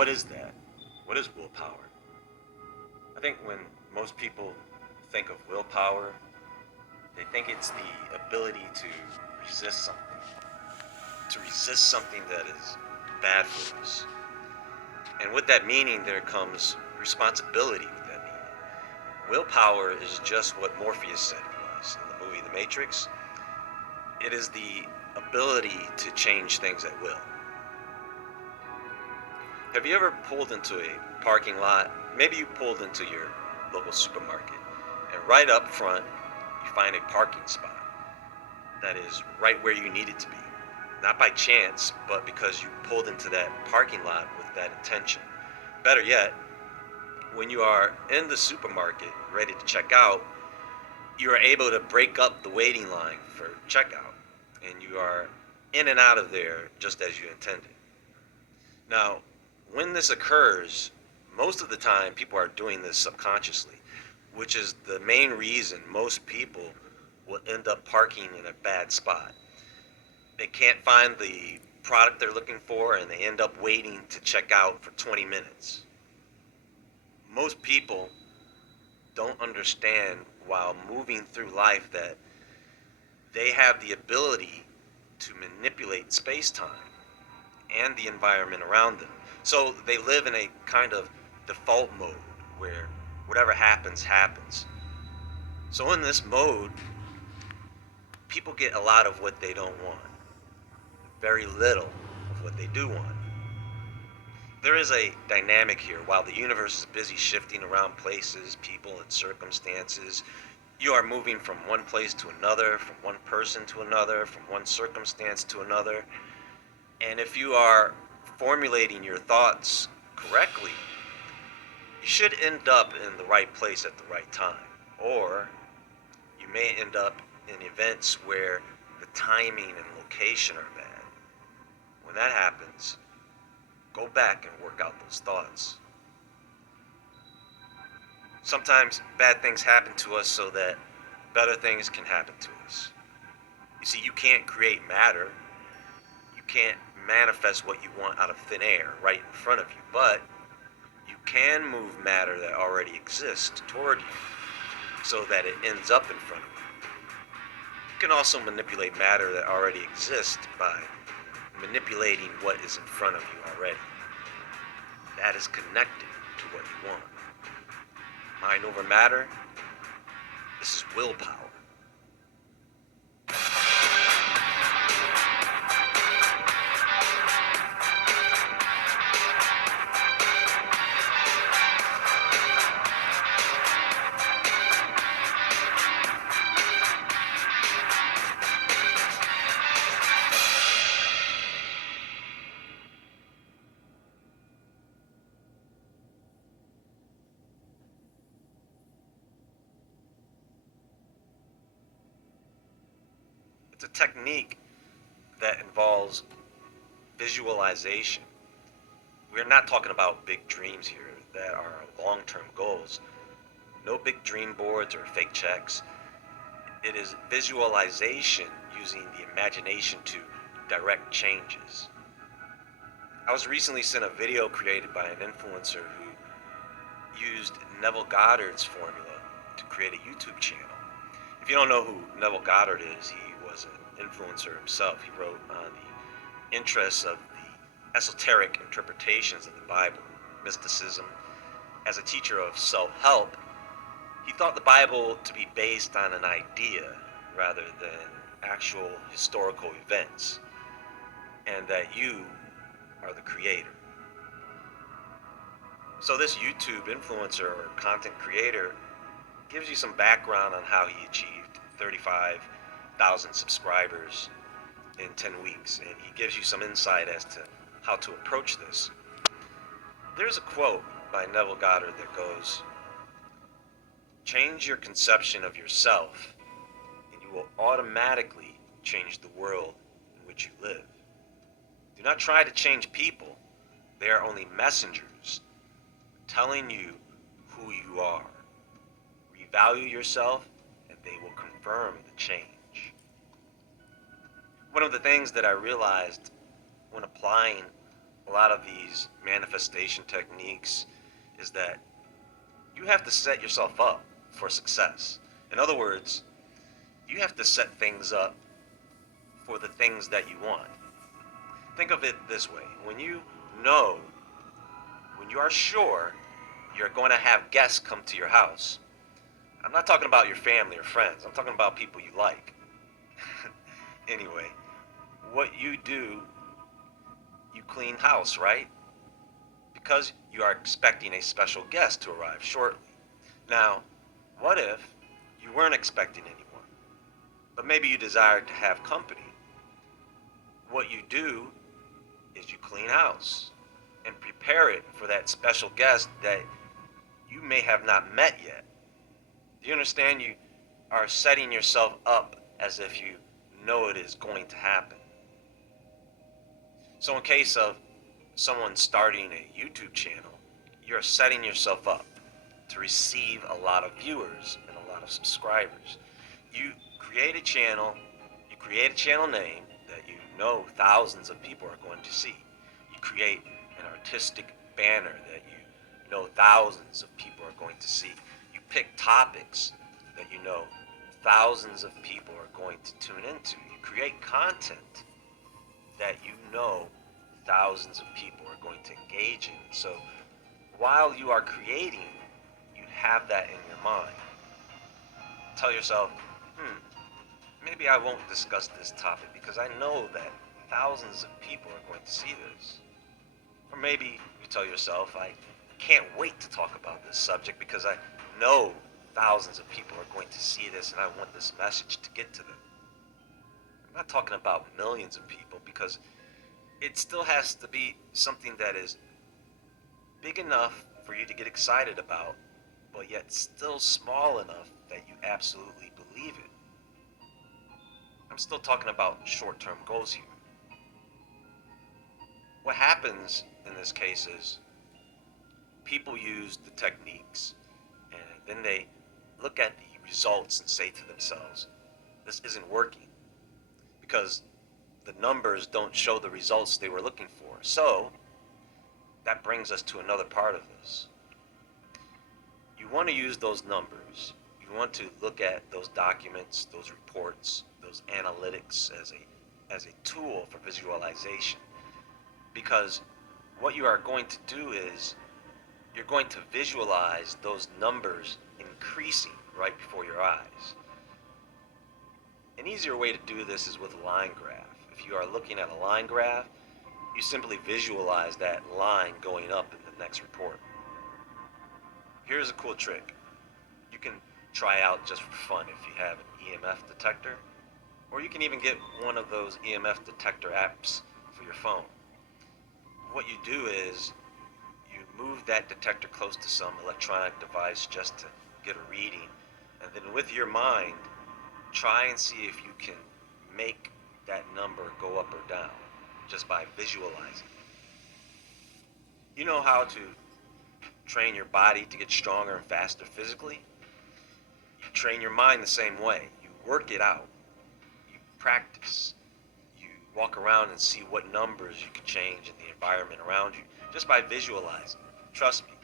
what is that? What is willpower? I think when most people think of willpower, they think it's the ability resist something, to resist something that is bad for us. And with that meaning, there comes responsibility with that meaning. Willpower is just what Morpheus said it was in the movie The Matrix. It is the ability to change things at will. Have you ever pulled into a parking lot? Maybe you pulled into your local supermarket, and right up front, you find a parking spot that is right where you need it to be. Not by chance, but because you pulled into that parking lot with that intention. Better yet, when you are in the supermarket ready to check out, you are able to break up the waiting line for checkout, and you are in and out of there just as you intended. Now, when this occurs, most of the time people are doing this subconsciously, which is the main reason most people will end up parking in a bad spot. They can't find the product they're looking for and they end up waiting to check out for 20 minutes. Most people don't understand while moving through life that they have the ability to manipulate space-time and the environment around them. So they live in a kind of default mode where whatever happens, happens. So in this mode, people get a lot of what they don't want, very little of what they do want. There is a dynamic here. While the universe is busy shifting around places, people, and circumstances, you are moving from one place to another, from one person to another, from one circumstance to another. And if you are formulating your thoughts correctly, you should end up in the right place at the right time. Or you may end up in events where the timing and location are bad. When that happens, go back and work out those thoughts. Sometimes bad things happen to us so that better things can happen to us. You see, you can't create matter. You can't manifest what you want out of thin air right in front of you, but you can move matter that already exists toward you so that it ends up in front of you. You can also manipulate matter that already exists by manipulating what is in front of you already. That is connected to what you want. Mind over matter, this is willpower. It's a technique that involves visualization. We're not talking about big dreams here that are long-term goals. No big dream boards or fake checks. It is visualization using the imagination to direct changes. I was recently sent a video created by an influencer who used Neville Goddard's formula to create a YouTube channel. If you don't know who Neville Goddard is, he was an influencer himself. He wrote on the interests of the esoteric interpretations of the Bible, mysticism. As a teacher of self-help, he thought the Bible to be based on an idea rather than actual historical events, and that you are the creator. So this YouTube influencer or content creator gives you some background on how he achieved 35,000 subscribers in 10 weeks, and he gives you some insight as to how to approach this. There's a quote by Neville Goddard that goes, "Change your conception of yourself, and you will automatically change the world in which you live. Do not try to change people. They are only messengers telling you who you are. Revalue yourself, and they will confirm the change." One of the things that I realized when applying a lot of these manifestation techniques is that you have to set yourself up for success. In other words, you have to set things up for the things that you want. Think of it this way. Know, when you are sure you're going to have guests come to your house, I'm not talking about your family or friends. I'm talking about people you like. Anyway, what you do, you clean house, right? Because you are expecting a special guest to arrive shortly. Now, what if you weren't expecting anyone, but maybe you desired to have company? What you do is you clean house and prepare it for that special guest that you may have not met yet. Do you understand? You are setting yourself up as if you know it is going to happen. So in case of someone starting a YouTube channel, you're setting yourself up to receive a lot of viewers and a lot of subscribers. You create a channel name that you know thousands of people are going to see. You create an artistic banner that you know thousands of people are going to see. You pick topics that you know thousands of people are going to tune into. You create content that you know thousands of people are going to engage in. So while you are creating, you have that in your mind. Tell yourself, maybe I won't discuss this topic because I know that thousands of people are going to see this. Or maybe you tell yourself, I can't wait to talk about this subject because I know thousands of people are going to see this and I want this message to get to them. I'm not talking about millions of people because it still has to be something that is big enough for you to get excited about, but yet still small enough that you absolutely believe it. I'm still talking about short-term goals here. What happens in this case is people use the techniques and then they look at the results and say to themselves, this isn't working because the numbers don't show the results they were looking for. So that brings us to another part of this. You want to use those numbers. You want to look at those documents, those reports, those analytics as a tool for visualization. Because what you are going to do is you're going to visualize those numbers increasing right before your eyes. An easier way to do this is with a line graph. If you are looking at a line graph, you simply visualize that line going up in the next report. Here's a cool trick. You can try out just for fun if you have an EMF detector, or you can even get one of those EMF detector apps for your phone. What you do is you move that detector close to some electronic device just to get a reading, and then with your mind, try and see if you can make that number go up or down just by visualizing. You know how to train your body to get stronger and faster physically? You train your mind the same way. You work it out. You practice. You walk around and see what numbers you can change in the environment around you just by visualizing. Trust me,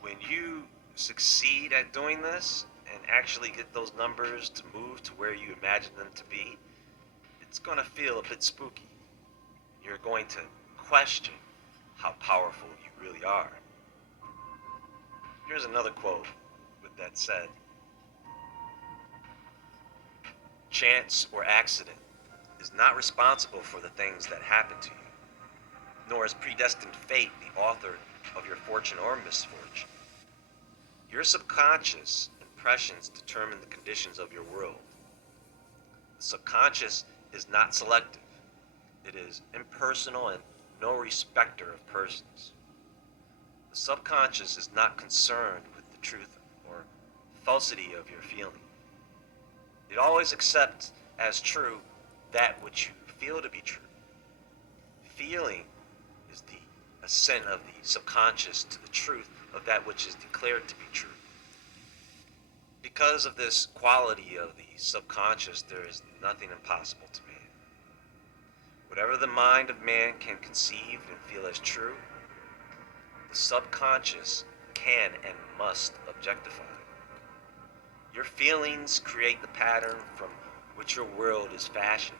when you succeed at doing this and actually get those numbers to move to where you imagine them to be, it's going to feel a bit spooky. You're going to question how powerful you really are. Here's another quote with that said. Chance or accident is not responsible for the things that happen to you, nor is predestined fate the author of your fortune or misfortune. Your subconscious impressions determine the conditions of your world. The subconscious is not selective. It is impersonal and no respecter of persons. The subconscious is not concerned with the truth or falsity of your feeling. It always accepts as true that which you feel to be true. Feeling is the assent of the subconscious to the truth of that which is declared to be true. Because of this quality of the subconscious, there is nothing impossible to man. Whatever the mind of man can conceive and feel as true, the subconscious can and must objectify. Your feelings create the pattern from which your world is fashioned,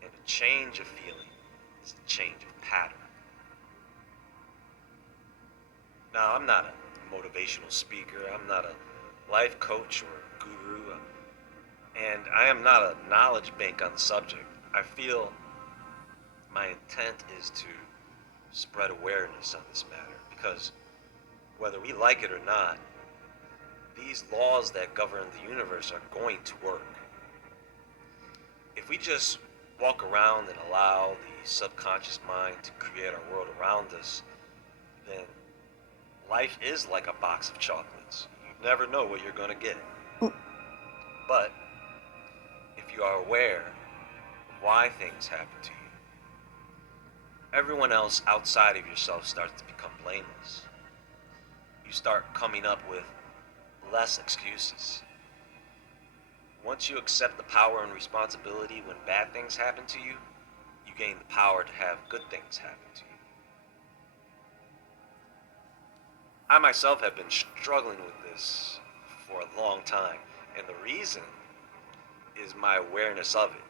and a change of feeling is a change of pattern. Now, I'm not a motivational speaker, I'm not a life coach or a guru, and I am not a knowledge bank on the subject. I feel my intent is to spread awareness on this matter because whether we like it or not, these laws that govern the universe are going to work. If we just walk around and allow the subconscious mind to create our world around us, then life is like a box of chocolates. You never know what you're going to get. But if you are aware of why things happen to you, everyone else outside of yourself starts to become blameless. You start coming up with less excuses. Once you accept the power and responsibility when bad things happen to you, you gain the power to have good things happen to you. I myself have been struggling with this for a long time, and the reason is my awareness of it.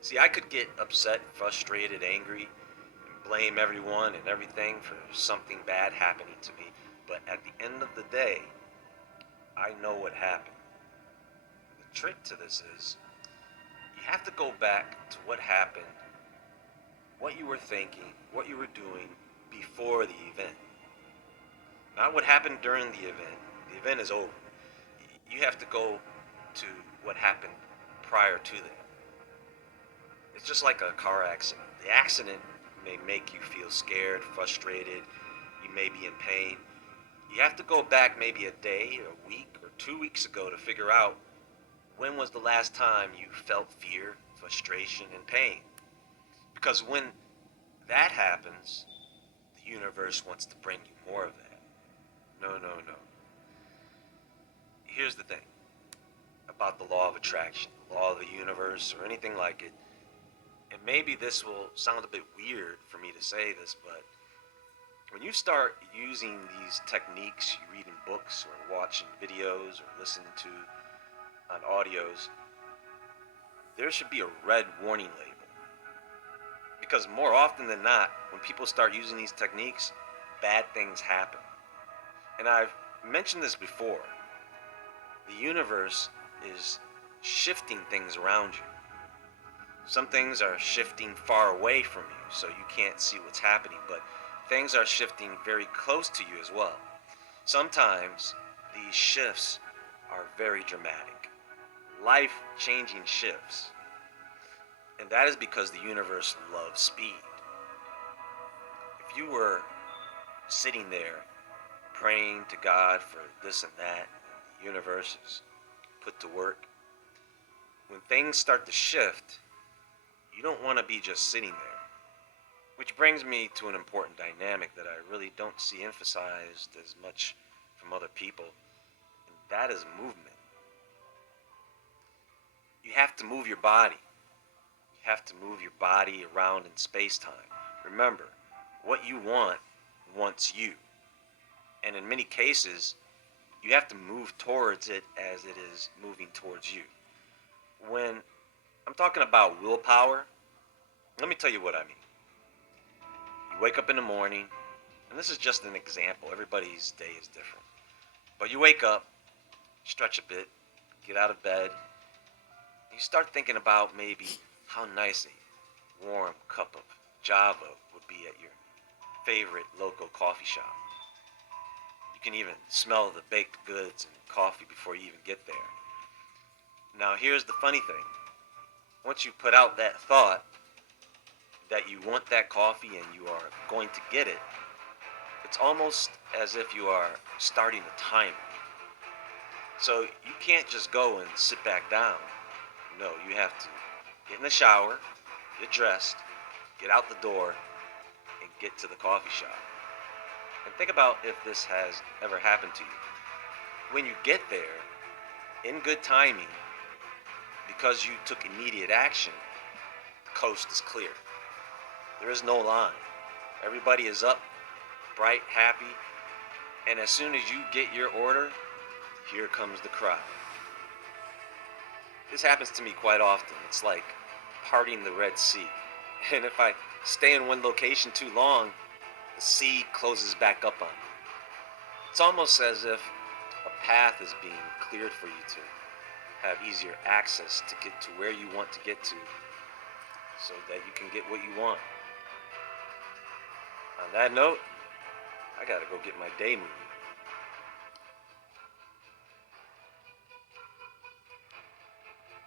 See, I could get upset, frustrated, angry, and blame everyone and everything for something bad happening to me, but at the end of the day, I know what happened. The trick to this is you have to go back to what happened, what you were thinking, what you were doing before the event. Not what happened during the event. The event is over. You have to go to what happened prior to that. It's just like a car accident. The accident may make you feel scared, frustrated, you may be in pain. You have to go back maybe a day, a week, or 2 weeks ago to figure out when was the last time you felt fear, frustration, and pain. Because when that happens, the universe wants to bring you more of that. No. Here's the thing about the law of attraction, law of the universe, or anything like it. And maybe this will sound a bit weird for me to say this, but when you start using these techniques you read in books or watching videos or listening to on audios, there should be a red warning label. Because more often than not, when people start using these techniques, bad things happen. And I've mentioned this before. The universe is shifting things around you. Some things are shifting far away from you, so you can't see what's happening, but things are shifting very close to you as well. Sometimes these shifts are very dramatic, life-changing shifts. And that is because the universe loves speed. If you were sitting there praying to God for this and that, and the universe is put to work, when things start to shift, you don't want to be just sitting there. Which brings me to an important dynamic that I really don't see emphasized as much from other people, and that is movement. You have to move your body. You have to move your body around in space-time. Remember, what you want wants you. And in many cases, you have to move towards it as it is moving towards you. When I'm talking about willpower, let me tell you what I mean. You wake up in the morning, and this is just an example. Everybody's day is different. But you wake up, stretch a bit, get out of bed, and you start thinking about maybe how nice a warm cup of Java would be at your favorite local coffee shop. You can even smell the baked goods and coffee before you even get there. Now here's the funny thing. Once you put out that thought that you want that coffee and you are going to get it, it's almost as if you are starting a timer. So you can't just go and sit back down. No, you have to get in the shower, get dressed, get out the door, and get to the coffee shop. And think about if this has ever happened to you. When you get there, in good timing, because you took immediate action, the coast is clear. There is no line. Everybody is up, bright, happy, and as soon as you get your order, here comes the crowd. This happens to me quite often. It's like parting the Red Sea. And if I stay in one location too long, the sea closes back up on me. It's almost as if a path is being cleared for you to have easier access to get to where you want to get to so that you can get what you want. On that note, I gotta go get my day moving.